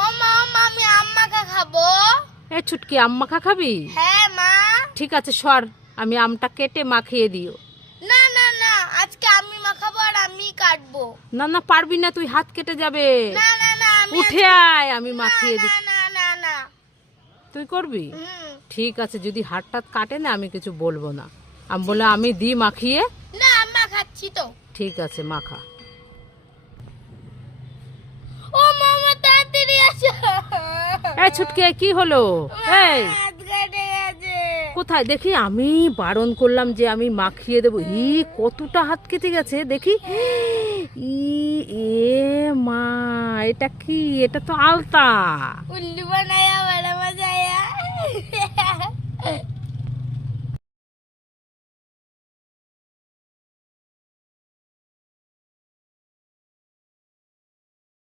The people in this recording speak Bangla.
ও মা আমি আম মাখা খাবো। এ ছুটকি, আম মাখা খাবি? হ্যাঁ মা। ঠিক আছে সর, আমি আমটা কেটে মাখিয়ে দিও। না না না, আজকে আমি মাখাবো আর আমি কাটবো। না না পারবি না, তুই হাত কেটে যাবে। না না না, আমি উঠে আয়, আমি মাখিয়ে না দিই। না না না। তুই করবি? হুম। ঠিক আছে, যদি হাত টাত কাটে না আমি কিছু বলবো না। আমি বলে আমি দিই মাখিয়ে। না আম্মা খাচ্ছি তো। ঠিক আছে মাখা। ও মামা তাড়াতাড়ি আসো। এই ছুটকি, কি হলো? এই হাত কেটে গেছে। কোথায় দেখি? আমি বারণ করলাম যে আমি মাখিয়ে দেবো। কতটা হাত কেটে গেছে দেখি। ই এ মা, এটা কি? এটা তো আলতা। উল্লু বানায়া বড় মজা আয়া।